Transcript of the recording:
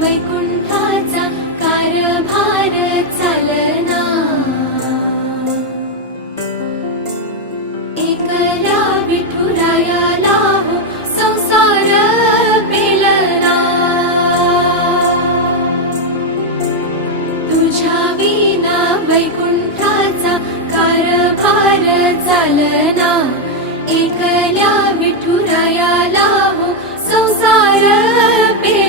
वैकुंठाचा कारभार चालना, एकल्या विठुरायाला हो संसार पेलना, तुझ्या विना वैकुंठाचा कारभार चालना, एकल्या विठुरायाला हो संसार पेलना।